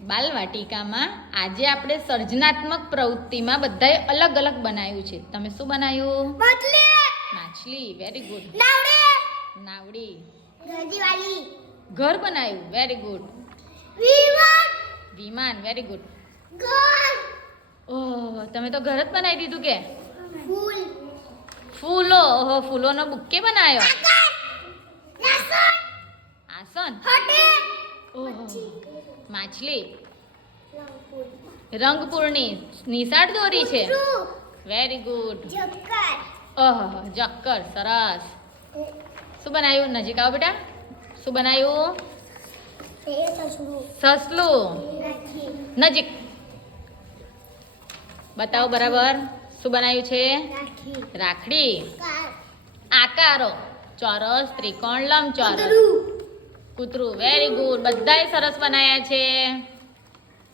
બાલવાટિકામાં આજે આપણે સર્જનાત્મક પ્રવૃત્તિમાં બધાએ અલગ અલગ બનાવ્યું છે. તમે શું બનાવ્યું? માછલી. Very good. નાવડી. ઘર બનાવ્યું. Very good. વિમાન. Very good. ઓહ, તમે તો ઘર જ બનાવી દીધું કે? ફૂલો. ઓહો, ફૂલોનો બુકે બનાવ્યો. આસન. ઓહો, માછલી. રંગપૂર્ણી. નિશાળ દોરી છે. Very good. ઓહો, જક્કર. સરસ. શું બનાવ્યું? નજીક આવો બેટા. શું બનાવ્યું? સસલું. નજીક બતાવો બરાબર. શું બનાવ્યું છે? રાખડી. આકારો. ચોરસ, ત્રિકોણ, લંબચોરસ. કૂતરું. Very good. બધાએ સરસ બનાવ્યા છે.